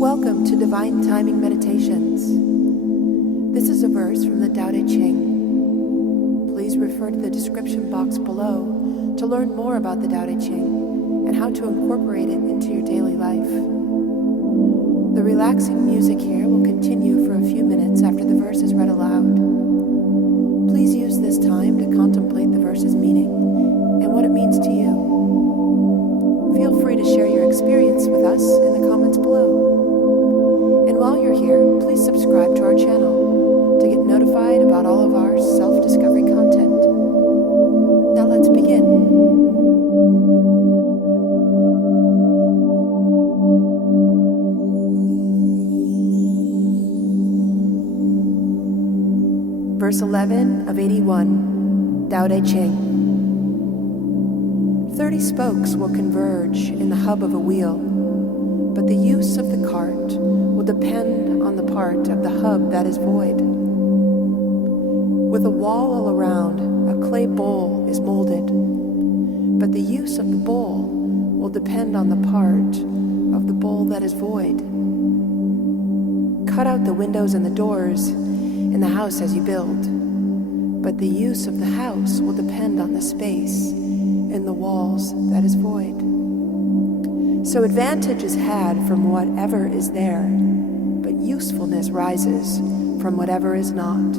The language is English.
Welcome to Divine Timing Meditations. This is a verse from the Tao Te Ching. Please refer to the description box below to learn more about the Tao Te Ching and how to incorporate it into your daily life. The relaxing music here will continue for a few minutes after the verse is read aloud. Please use this time to contemplate the verse's meaning and what it means to you. Feel free to share your experience with us in the comments below. And while you're here, please subscribe to our channel to get notified about all of our self-discovery content. Now let's begin. Verse 11 of 81, Tao Te Ching. 30 spokes will converge in the hub of a wheel, but the use of the cart will depend on the part of the hub that is void. With a wall all around, a clay bowl is molded, but the use of the bowl will depend on the part of the bowl that is void. Cut out the windows and the doors in the house as you build, but the use of the house will depend on the space in the walls that is void. So advantage is had from whatever is there, but usefulness rises from whatever is not.